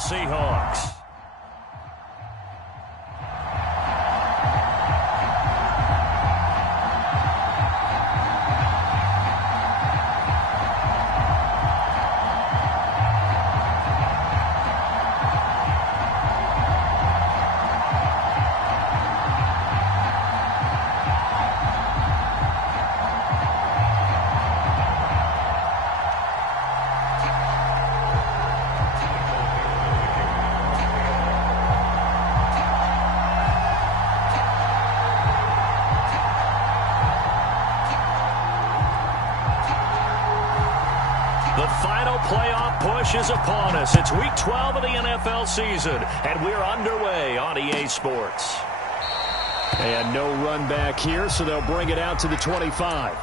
Seahawks. The final playoff push is upon us. It's Week 12 of the NFL season, and we're underway on EA Sports. And no run back here, so they'll bring it out to the 25.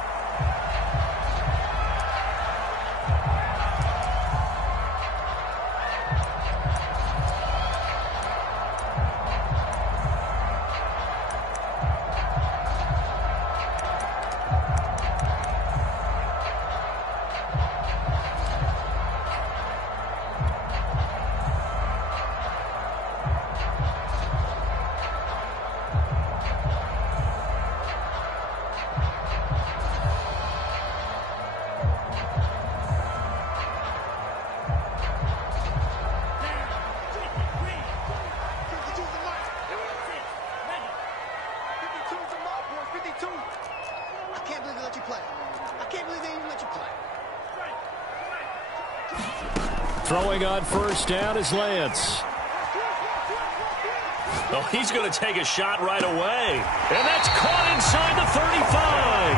Throwing on first down is Lance. Oh, he's going to take a shot right away. And that's caught inside the 35.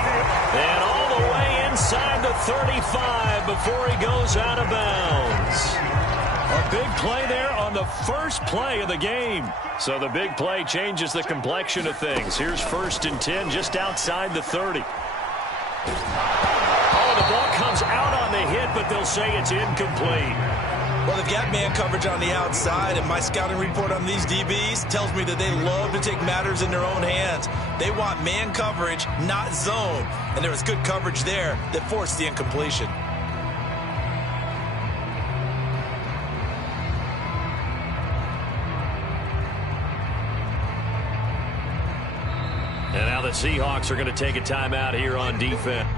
And all the way inside the 35 before he goes out of bounds. A big play there on the first play of the game. So the big play changes the complexion of things. Here's 1st and 10 just outside the 30. Oh, the ball comes out on the hit, but they'll say it's incomplete. Well, they've got man coverage on the outside, and my scouting report on these DBs tells me that they love to take matters in their own hands. They want man coverage, not zone. And there was good coverage there that forced the incompletion. And now the Seahawks are going to take a timeout here on defense.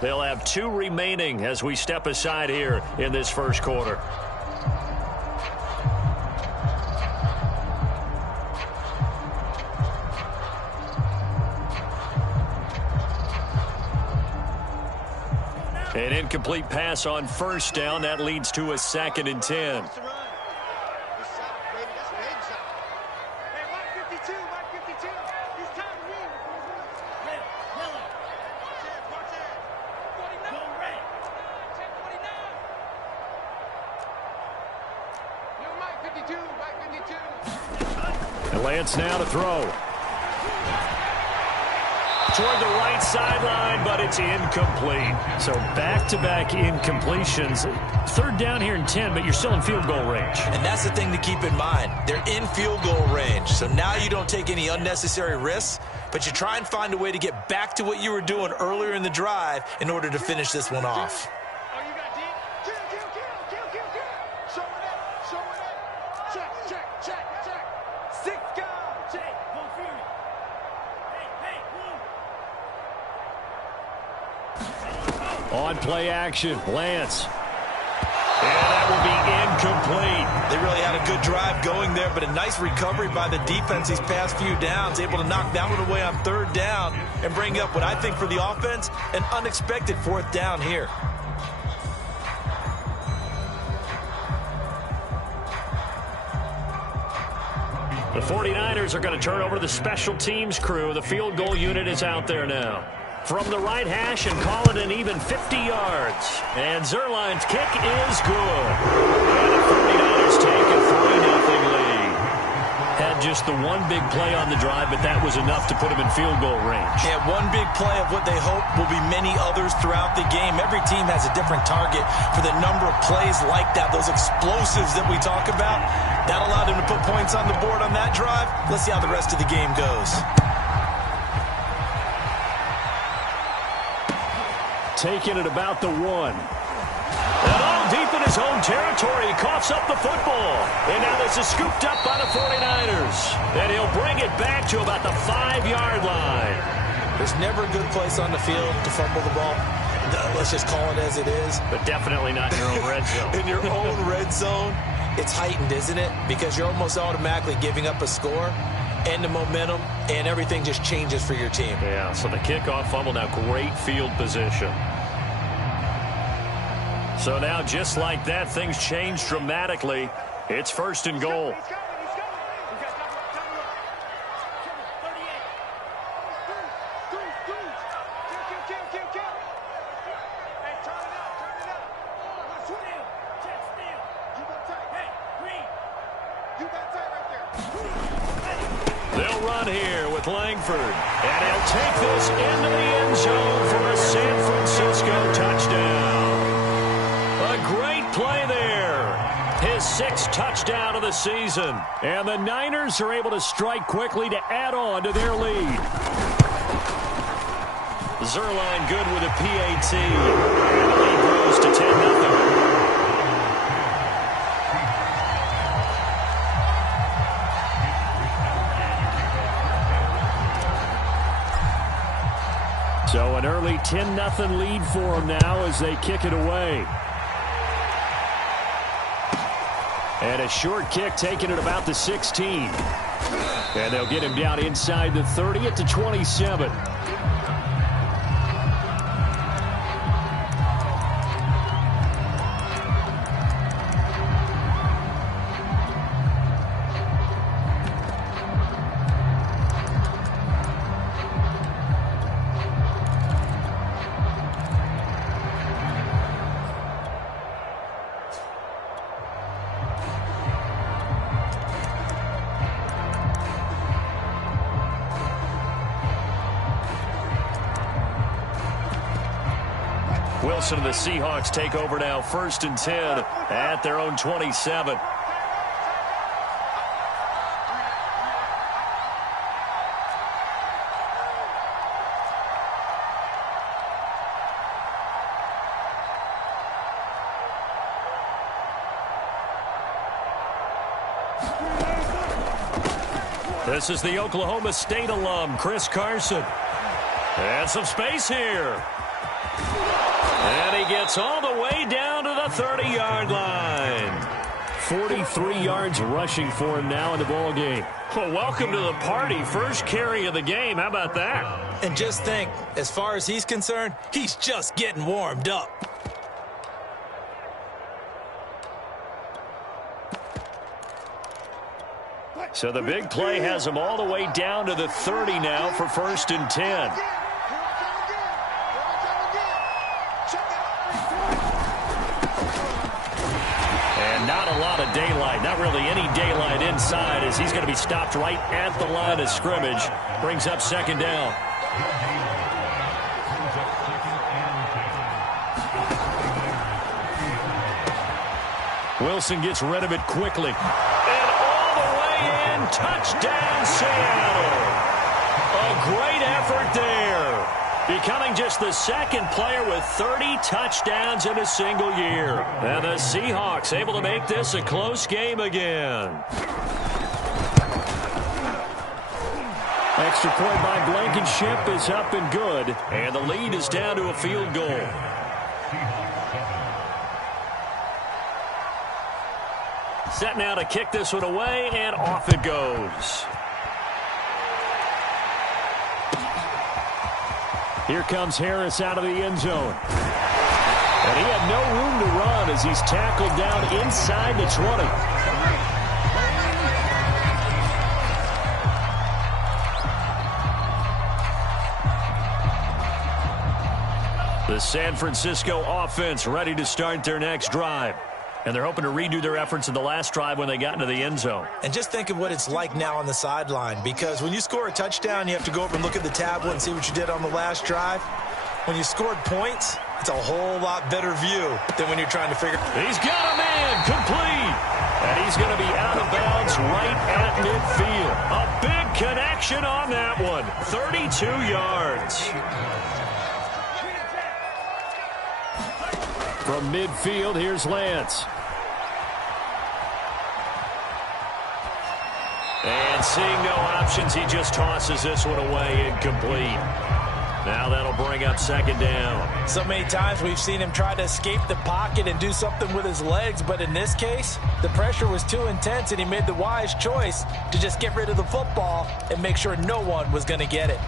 They'll have 2 remaining as we step aside here in this first quarter. An incomplete pass on first down. That leads to a 2nd and 10. And Lance now to throw. toward the right sideline, but it's incomplete. So back-to-back incompletions. Third down here and 10, but you're still in field goal range. And that's the thing to keep in mind. They're in field goal range. So now you don't take any unnecessary risks, but you try and find a way to get back to what you were doing earlier in the drive in order to finish this one off. On play action, Lance. And that will be incomplete. They really had a good drive going there, but a nice recovery by the defense these past few downs, able to knock that one away on third down and bring up what I think for the offense, an unexpected fourth down here. The 49ers are going to turn over to the special teams crew. The field goal unit is out there now. From the right hash and call it an even 50 yards. And Zuerlein's kick is good. And the 49ers take a 3-0 lead. Had just the one big play on the drive, but that was enough to put him in field goal range. Yeah, one big play of what they hope will be many others throughout the game. Every team has a different target for the number of plays like that, those explosives that we talk about. That allowed them to put points on the board on that drive. Let's see how the rest of the game goes. Taking it about the 1. And all deep in his own territory, he coughs up the football. And now this is scooped up by the 49ers. And he'll bring it back to about the 5-yard line. There's never a good place on the field to fumble the ball. Let's just call it as it is. But definitely not in your own red zone. In your own red zone, it's heightened, isn't it? Because you're almost automatically giving up a score and the momentum, and everything just changes for your team. Yeah, so the kickoff fumble, now great field position. So now, just like that, things change dramatically. It's first and goal. They'll run here with Langford. And he'll take this into the end zone for a San Francisco touchdown. A great play there. His 6th touchdown of the season. And the Niners are able to strike quickly to add on to their lead. Zuerlein good with a PAT. And the lead grows to 10-0. So an early 10-0 lead for them now as they kick it away. And a short kick taken at about the 16. And they'll get him down inside the 30 at the 27. Wilson and the Seahawks take over now, 1st and 10 at their own 27. This is the Oklahoma State alum, Chris Carson. And some space here. And he gets all the way down to the 30-yard line. 43 yards rushing for him now in the ball game. Well, welcome to the party. First carry of the game. How about that? And just think, as far as he's concerned, he's just getting warmed up. So the big play has him all the way down to the 30 now for 1st and 10. And not a lot of daylight, not really any daylight inside as he's going to be stopped right at the line of scrimmage. Brings up 2nd down. Wilson gets rid of it quickly. And all the way in, touchdown Seattle. A great effort there. Becoming just the second player with 30 touchdowns in a single year. And the Seahawks able to make this a close game again. Extra point by Blankenship is up and good. And the lead is down to a field goal. Set now to kick this one away, and off it goes. Here comes Harris out of the end zone. And he had no room to run as he's tackled down inside the 20. The San Francisco offense ready to start their next drive. And they're hoping to redo their efforts in the last drive when they got into the end zone. And just think of what it's like now on the sideline, because when you score a touchdown, you have to go over and look at the tablet and see what you did on the last drive. When you scored points, it's a whole lot better view than when you're trying to figure. He's got a man complete. And he's going to be out of bounds right at midfield. A big connection on that one. 32 yards. From midfield, here's Lance. And seeing no options, he just tosses this one away incomplete. Now that'll bring up second down. So many times we've seen him try to escape the pocket and do something with his legs, but in this case, the pressure was too intense and he made the wise choice to just get rid of the football and make sure no one was going to get it.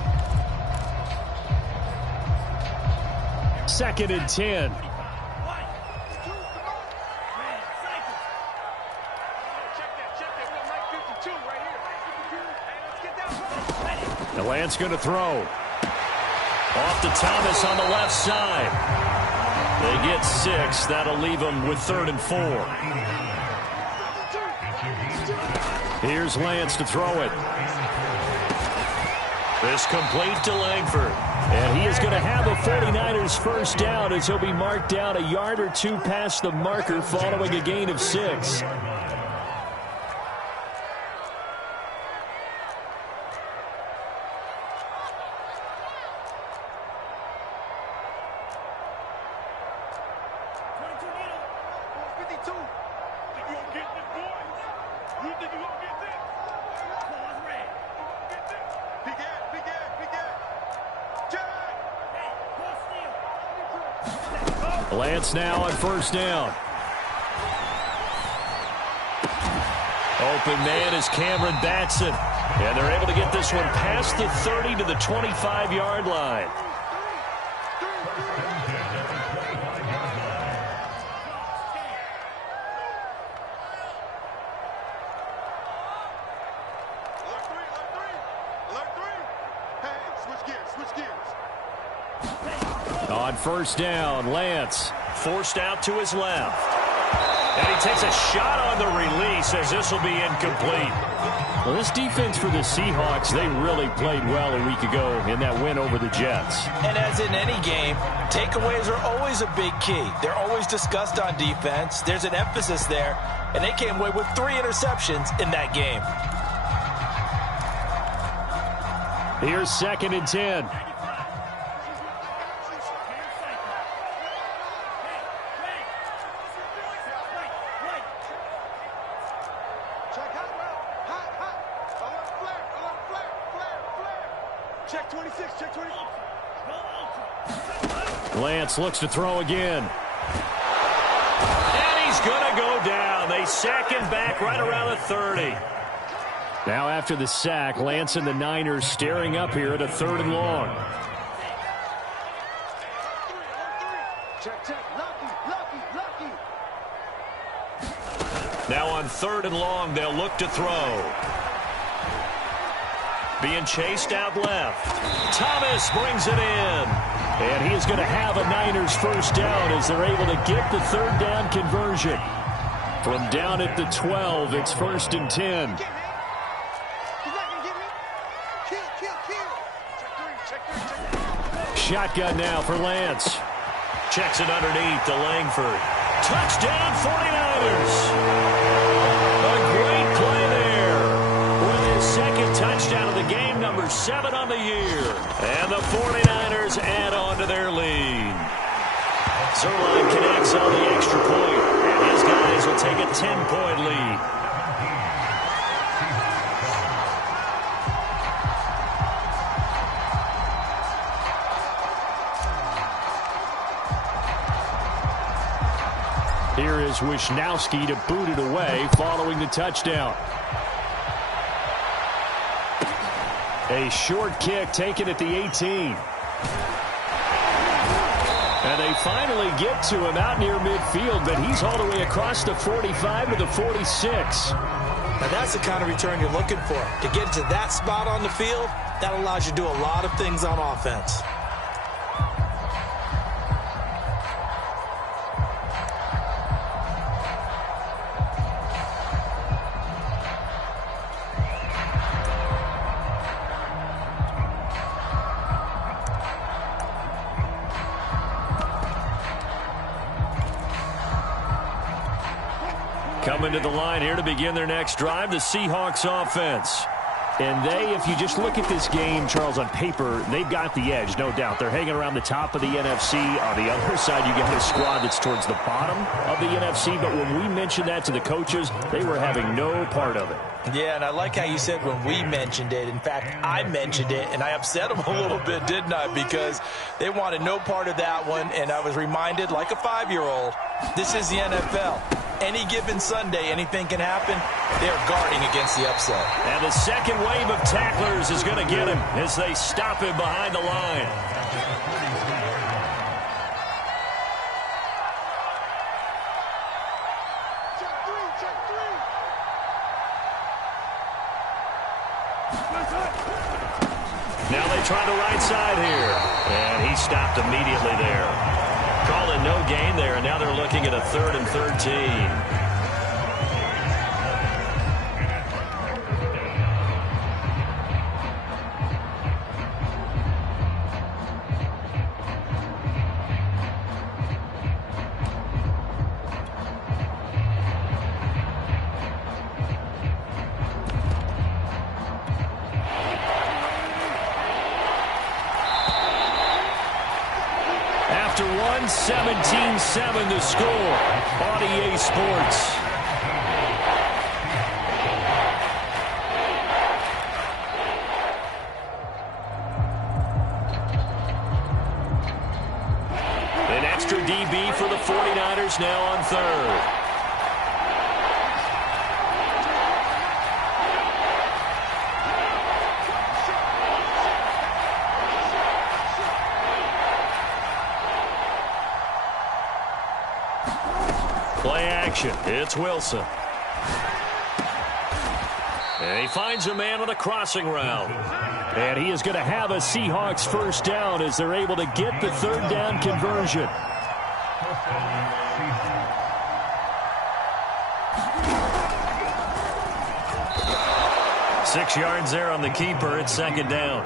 2nd and 10. And Lance going to throw. Off to Thomas on the left side. They get 6. That'll leave them with 3rd and 4. Here's Lance to throw it. This complete to Langford. And he is going to have a 49ers first down as he'll be marked down a yard or two past the marker following a gain of 6. Lance now on first down. Open man is Cameron Batson. And they're able to get this one past the 30 to the 25-yard line. On first down, Lance forced out to his left. And he takes a shot on the release as this will be incomplete. Well, this defense for the Seahawks, they really played well a week ago in that win over the Jets. And as in any game, takeaways are always a big key. They're always discussed on defense. There's an emphasis there, and they came away with 3 interceptions in that game. Here's 2nd and 10. Check 26, check 26. Lance looks to throw again. And he's going to go down. They sack him back right around the 30. Now after the sack, Lance and the Niners staring up here at a 3rd and long. Check, check. Lucky. Now on 3rd and long, they'll look to throw. Being chased out left. Thomas brings it in. And he is going to have a Niners first down as they're able to get the 3rd down conversion. From down at the 12, it's 1st and 10. He's not going to get me. Kill. Check 3. shotgun now for Lance. Checks it underneath to Langford. Touchdown 49ers. A great play there. With his second touchdown of the game, number 7 on the year. And the 49ers add on to their lead. Zuerlein connects on the extra point, and his guys will take a 10-point lead. Here is Wisnowski to boot it away following the touchdown. A short kick taken at the 18. And they finally get to him out near midfield, but he's all the way across the 45 to the 46. Now that's the kind of return you're looking for. To get to that spot on the field, that allows you to do a lot of things on offense. Coming to the line here to begin their next drive, the Seahawks offense. And they, if you just look at this game, Charles, on paper, they've got the edge, no doubt. They're hanging around the top of the NFC. On the other side, you got a squad that's towards the bottom of the NFC. But when we mentioned that to the coaches, they were having no part of it. Yeah, and I like how you said when we mentioned it. In fact, I mentioned it, and I upset them a little bit, didn't I? Because they wanted no part of that one, and I was reminded, like a 5-year-old, this is the NFL. Any given Sunday, anything can happen. They're guarding against the upset. And the second wave of tacklers is going to get him as they stop him behind the line. Now they try the right side here. And he stopped immediately there. Calling no gain there, and now they're looking at a 3rd and 13. After 17-7 to score on EA Sports. An extra DB for the 49ers now on 3rd. Play action. It's Wilson. And he finds a man on the crossing route. And he is going to have a Seahawks first down as they're able to get the 3rd down conversion. Six yards there on the keeper. It's 2nd down.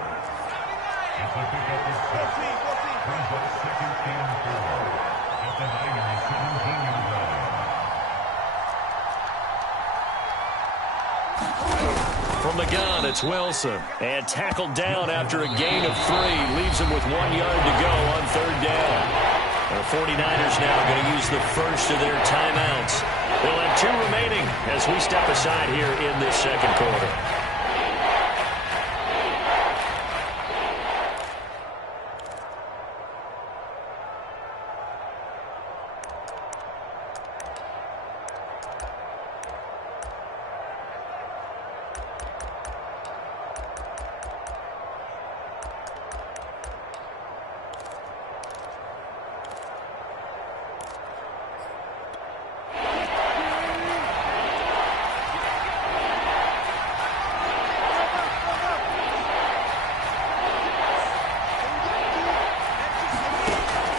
From the gun, it's Wilson. And tackled down after a gain of 3. Leaves him with 1 yard to go on 3rd down. The 49ers now going to use the first of their timeouts. They'll have 2 remaining as we step aside here in this 2nd quarter.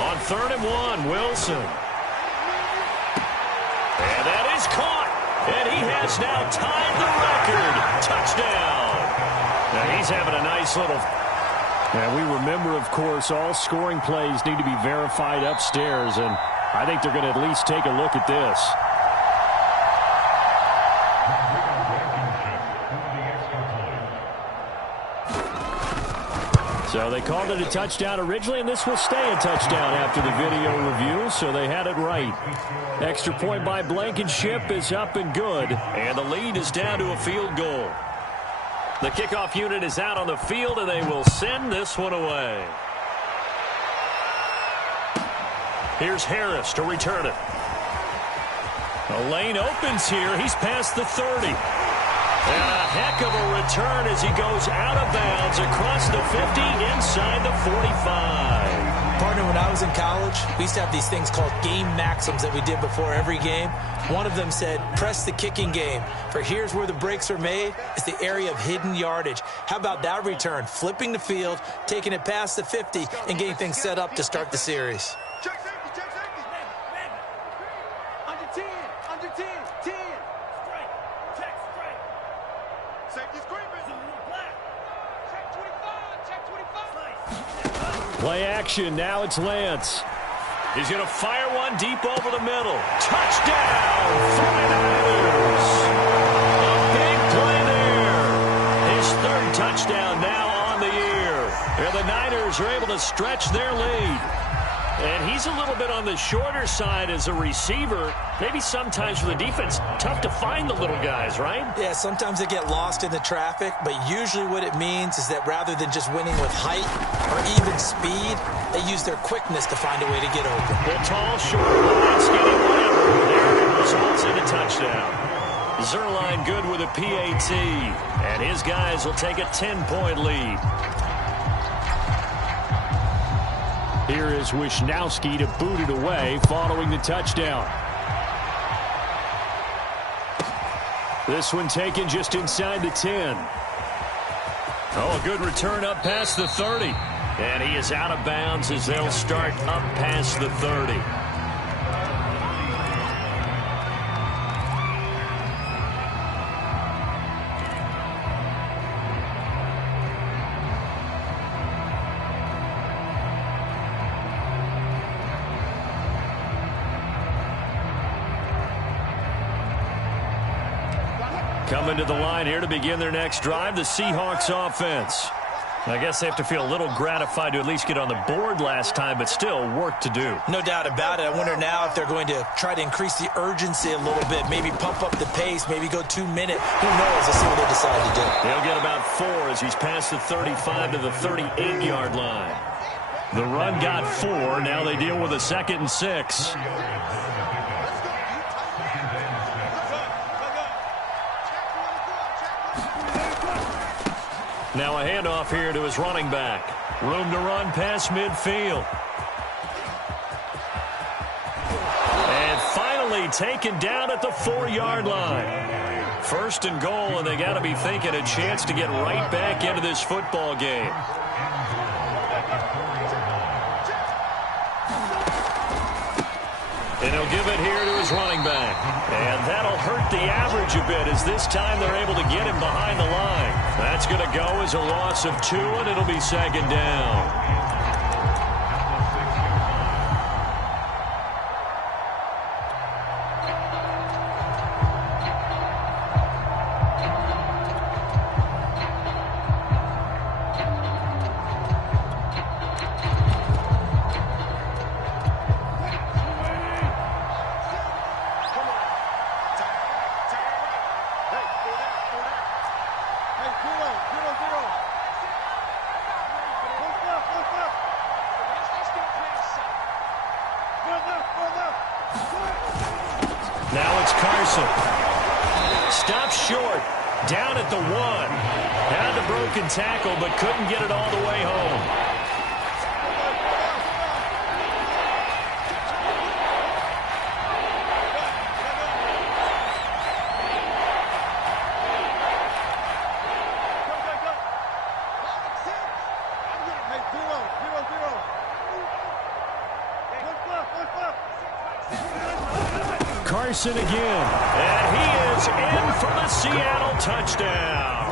On 3rd and 1, Wilson. And that is caught. And he has now tied the record. Touchdown. Now he's having a nice little And we remember, of course, all scoring plays need to be verified upstairs, and I think they're going to at least take a look at this. So they called it a touchdown originally, and this will stay a touchdown after the video review, so they had it right. Extra point by Blankenship is up and good, and the lead is down to a field goal. The kickoff unit is out on the field, and they will send this one away. Here's Harris to return it. The lane opens here. He's past the 30. And a heck of a return as he goes out of bounds across the 50 inside the 45. Partner, when I was in college, we used to have these things called game maxims that we did before every game. One of them said, press the kicking game. For here's where the breaks are made. It's the area of hidden yardage. How about that return? Flipping the field, taking it past the 50, and getting things set up to start the series. Check safety, check safety. Under 10, under 10, 10. Strike, check, strike. Safety screaming. Check 25, check 25. Play action. Now it's Lance. He's going to fire one deep over the middle. Touchdown, 49ers. A big play there. His third touchdown now on the year. And the Niners are able to stretch their lead. And he's a little bit on the shorter side as a receiver. Maybe sometimes for the defense, tough to find the little guys, right? Yeah, sometimes they get lost in the traffic, but usually what it means is that rather than just winning with height or even speed, they use their quickness to find a way to get open. The tall, short, line, skinny, whatever. There results in a touchdown. Zerline good with a PAT, and his guys will take a 10-point lead. Here is Wisnowski to boot it away following the touchdown. This one taken just inside the 10. Oh, a good return up past the 30. And he is out of bounds as they'll start up past the 30. Coming to the line here to begin their next drive, the Seahawks offense. I guess they have to feel a little gratified to at least get on the board last time, but still work to do. No doubt about it. I wonder now if they're going to try to increase the urgency a little bit, maybe pump up the pace, maybe go 2 minutes. Who knows? Let's see what they decide to do. They'll get about 4 as he's past the 35 to the 38-yard line. The run got 4. Now they deal with a 2nd and 6. Now a handoff here to his running back. Room to run past midfield. And finally taken down at the 4-yard line. 1st and goal, and they got to be thinking a chance to get right back into this football game. And he'll give it here to his running back. And that'll hurt the average a bit as this time they're able to get him behind the line. That's going to go as a loss of 2, and it'll be 2nd down. Now it's Carson. Stopped short. Down at the 1. Had the broken tackle, but couldn't get it all the way home. Carson again, and he is in for the Seattle touchdown.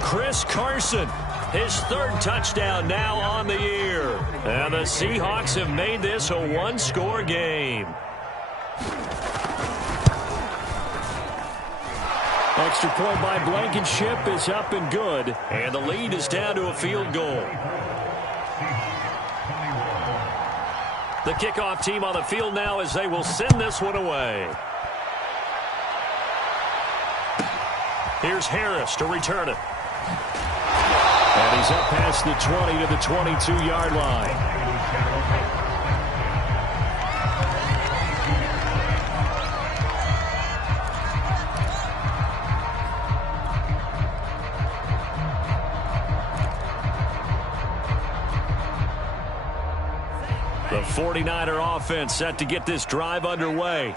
Chris Carson, His third touchdown now on the year. And the Seahawks have made this a one-score game. Extra point by Blankenship is up and good. And the lead is down to a field goal. The kickoff team on the field now as they will send this one away. Here's Harris to return it. And he's up past the 20 to the 22-yard line. The 49er offense set to get this drive underway.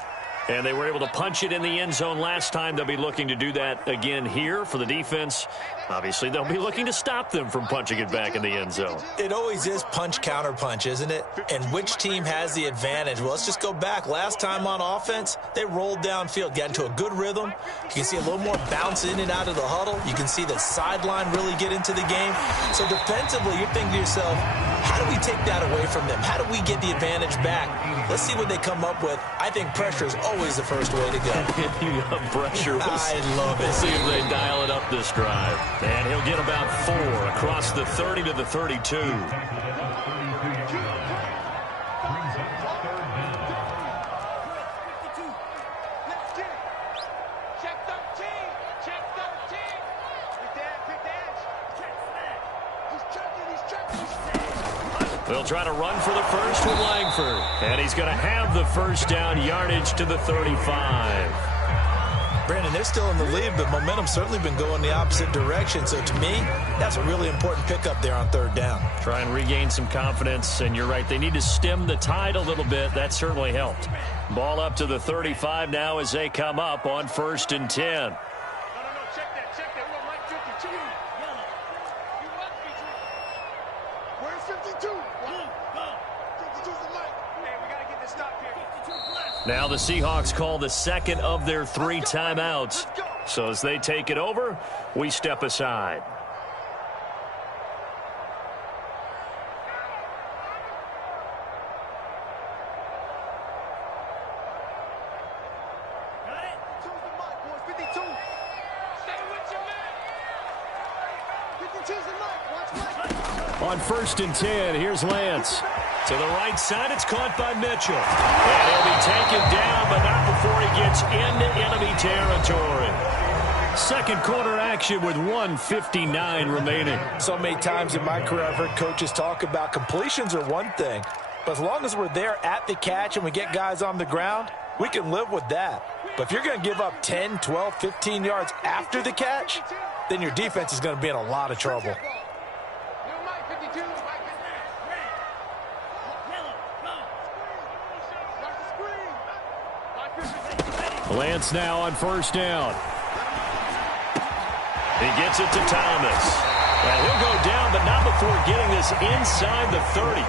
And they were able to punch it in the end zone last time. They'll be looking to do that again here for the defense. Obviously, they'll be looking to stop them from punching it back in the end zone. It always is punch, counter punch, isn't it? And which team has the advantage? Well, let's just go back. Last time on offense, they rolled downfield, got into a good rhythm. You can see a little more bounce in and out of the huddle. You can see the sideline really get into the game. So defensively, you're thinking to yourself, how do we take that away from them? How do we get the advantage back? Let's see what they come up with. I think pressure is always the first way to go. Pressure. I love it. We'll see if they dial it up this drive. And he'll get about 4 across the 30 to the 32. They'll try to run for the first with Langford. And he's going to have the first down yardage to the 35. Brandon, they're still in the lead, but momentum's certainly been going the opposite direction. So to me, that's a really important pickup there on third down. Try and regain some confidence, and you're right. They need to stem the tide a little bit. That certainly helped. Ball up to the 35 now as they come up on 1st and 10. Now the Seahawks call the second of their 3 timeouts. So as they take it over, we step aside. On 1st and 10, here's Lance. To the right side, it's caught by Mitchell. And he'll be taken down, but not before he gets into enemy territory. Second quarter action with 1:59 remaining. So many times in my career, I've heard coaches talk about completions are one thing. But as long as we're there at the catch and we get guys on the ground, we can live with that. But if you're going to give up 10, 12, 15 yards after the catch, then your defense is going to be in a lot of trouble. Lance now on 1st down. He gets it to Thomas. And he'll go down, but not before getting this inside the 30.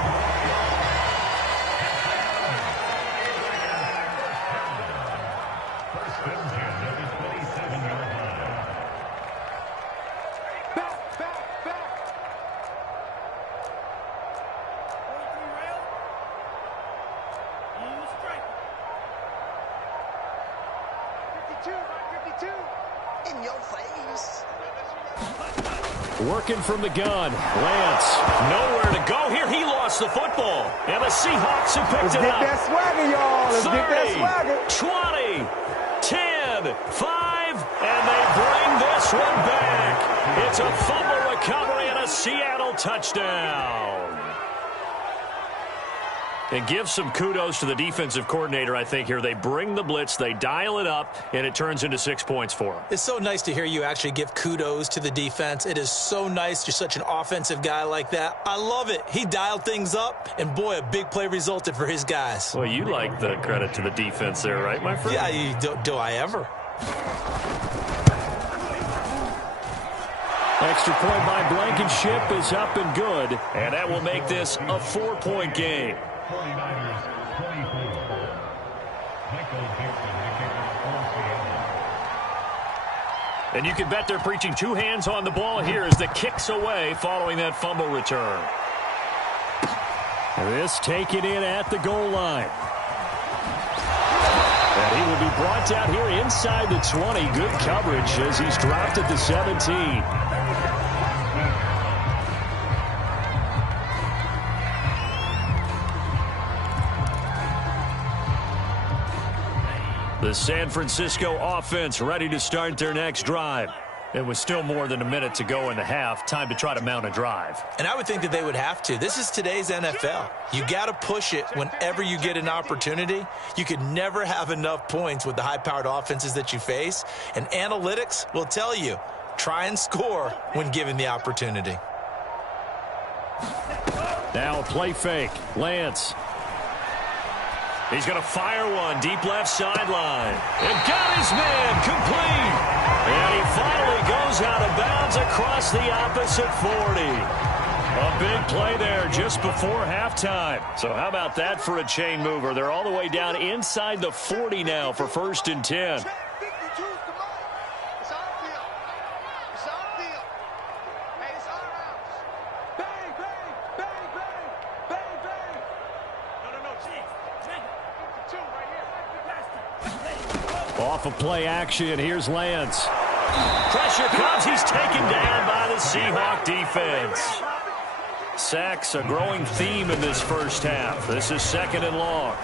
Working from the gun. Lance. Nowhere to go here. He lost the football. And the Seahawks have picked it up. Let's get that swagger, y'all. Let's get that swagger. 20, 10, 5, and they bring this one back. It's a fumble recovery and a Seattle touchdown. And give some kudos to the defensive coordinator, I think, here. They bring the blitz, they dial it up, and it turns into 6 points for them. It's so nice to hear you actually give kudos to the defense. It is so nice. You're such an offensive guy like that. I love it. He dialed things up, and boy, a big play resulted for his guys. Well, you like the credit to the defense there, right, my friend? Yeah, do I ever? Extra point by Blankenship is up and good. And that will make this a 4-point game. 49ers 24. Michael Pittman, the kicker for Seattle. And you can bet they're preaching two hands on the ball here as the kick's away following that fumble return. This taken in at the goal line. And he will be brought down here inside the 20. Good coverage as he's dropped at the 17. The San Francisco offense ready to start their next drive. It was still more than a minute to go in the half. Time to try to mount a drive. And I would think that they would have to. This is today's NFL. You got to push it whenever you get an opportunity. You could never have enough points with the high-powered offenses that you face. And analytics will tell you, try and score when given the opportunity. Now a play fake. Lance. He's going to fire one deep left sideline. And got his man complete. And he finally goes out of bounds across the opposite 40. A big play there just before halftime. So how about that for a chain mover? They're all the way down inside the 40 now for 1st and 10. Off of play action, here's Lance. Pressure comes. He's taken down by the Seahawk defense. Sacks a growing theme in this first half. This is 2nd and long.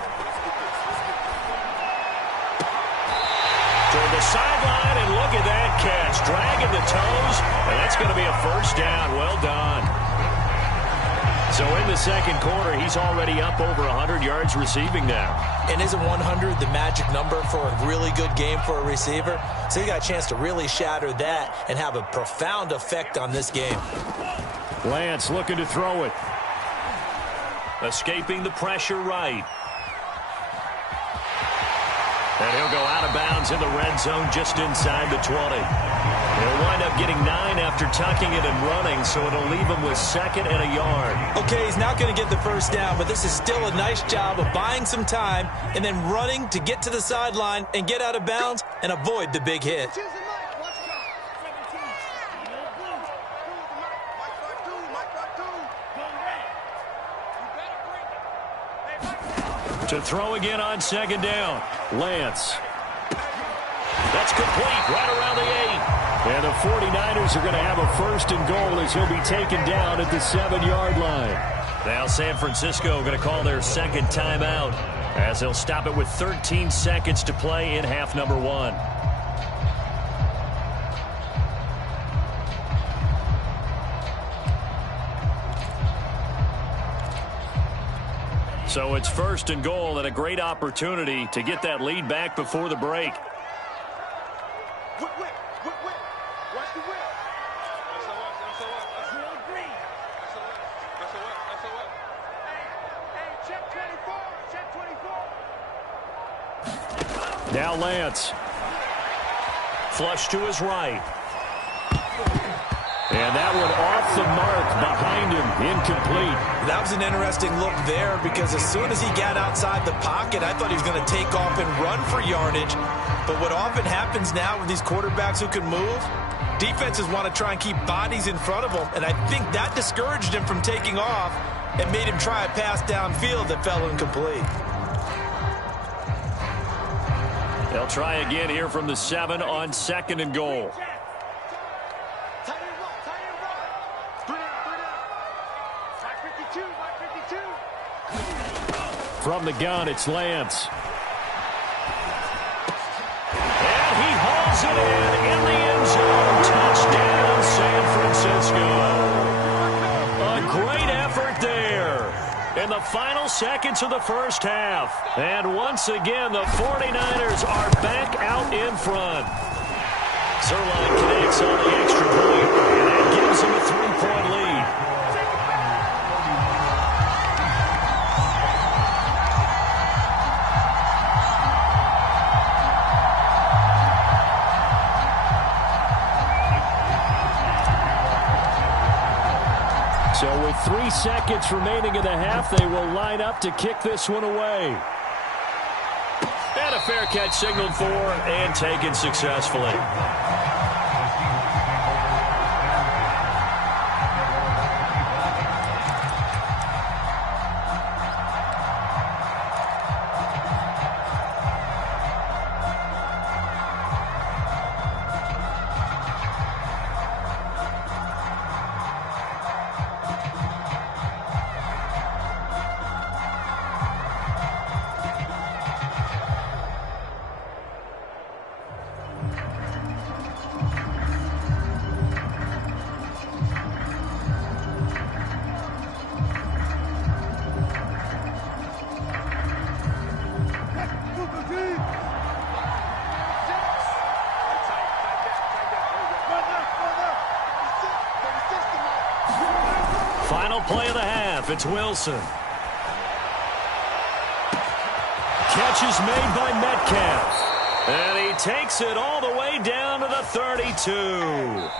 Toward the sideline, and look at that catch. Dragging the toes, and that's going to be a 1st down. Well done. So in the 2nd quarter, he's already up over 100 yards receiving now. And isn't 100 the magic number for a really good game for a receiver? So you got a chance to really shatter that and have a profound effect on this game. Lance looking to throw it. Escaping the pressure right. And he'll go out of bounds in the red zone just inside the 20. He'll wind up getting 9 after tucking it and running, so it'll leave him with 2nd and a yard. Okay, he's not going to get the 1st down, but this is still a nice job of buying some time and then running to get to the sideline and get out of bounds and avoid the big hit. To throw again on 2nd down. Lance. That's complete right around the 8. And the 49ers are going to have a 1st and goal as he'll be taken down at the 7-yard line. Now San Francisco going to call their 2nd timeout as they'll stop it with 13 seconds to play in half number 1. So it's 1st and goal and a great opportunity to get that lead back before the break. Now Lance. Flush to his right. And that one off the mark behind him, incomplete. That was an interesting look there because as soon as he got outside the pocket, I thought he was going to take off and run for yardage. But what often happens now with these quarterbacks who can move, defenses want to try and keep bodies in front of them, and I think that discouraged him from taking off and made him try a pass downfield that fell incomplete. They'll try again here from the 7 on 2nd and goal. From the gun, it's Lance. And he hauls it in the end zone. Touchdown, San Francisco. A great effort there in the final seconds of the first half. And once again, the 49ers are back out in front. Zuerlein connects on the extra point, and that gives him a 3-point lead. So with 3 seconds remaining in the half, they will line up to kick this one away. And a fair catch signaled for and taken successfully. Final play of the half. It's Wilson. Catch is made by Metcalf. And he takes it all the way down to the 32.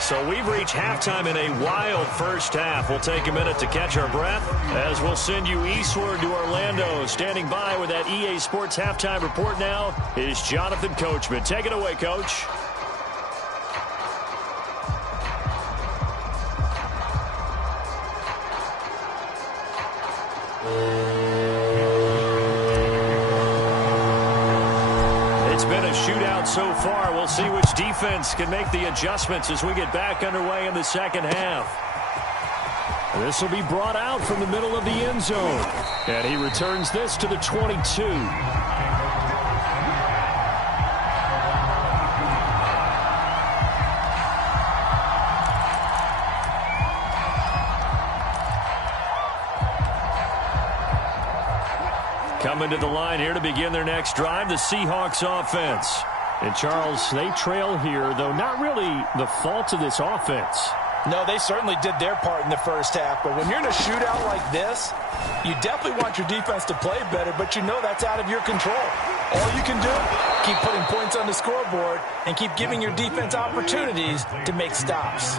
So we've reached halftime in a wild first half. We'll take a minute to catch our breath as we'll send you eastward to Orlando. Standing by with that EA Sports halftime report now is Jonathan Coachman. Take it away, Coach. It's been a shootout so far. We'll see which defense can make the adjustments as we get back underway in the second half. This will be brought out from the middle of the end zone. And he returns this to the 22. Coming to the line here to begin their next drive, the Seahawks offense. And, Charles, they trail here, though not really the fault of this offense. No, they certainly did their part in the first half. But when you're in a shootout like this, you definitely want your defense to play better, but you know that's out of your control. All you can do, keep putting points on the scoreboard and keep giving your defense opportunities to make stops.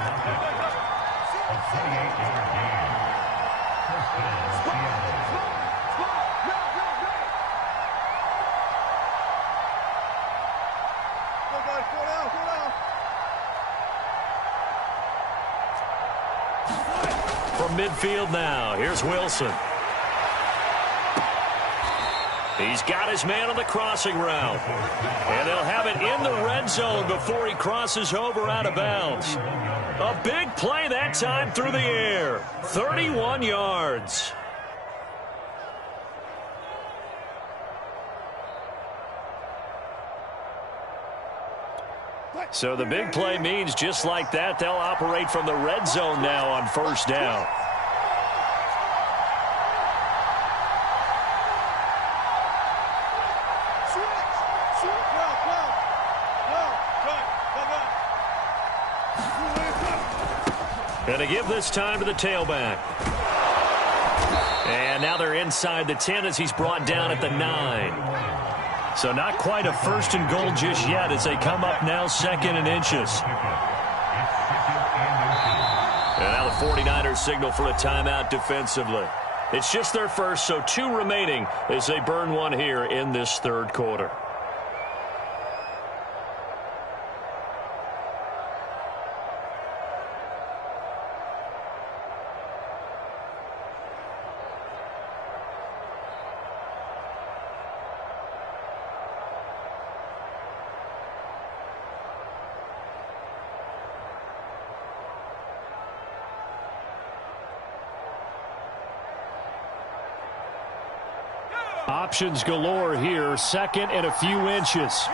From midfield now, here's Wilson. He's got his man on the crossing route. And they'll have it in the red zone before he crosses over out of bounds. A big play that time through the air. 31 yards. So the big play means just like that, they'll operate from the red zone now on first down. Going to give this time to the tailback. And now they're inside the 10 as he's brought down at the 9. So not quite a first and goal just yet as they come up now second and inches. And now the 49ers signal for a timeout defensively. It's just their first, so 2 remaining as they burn one here in this third quarter. Options galore here, second and a few inches.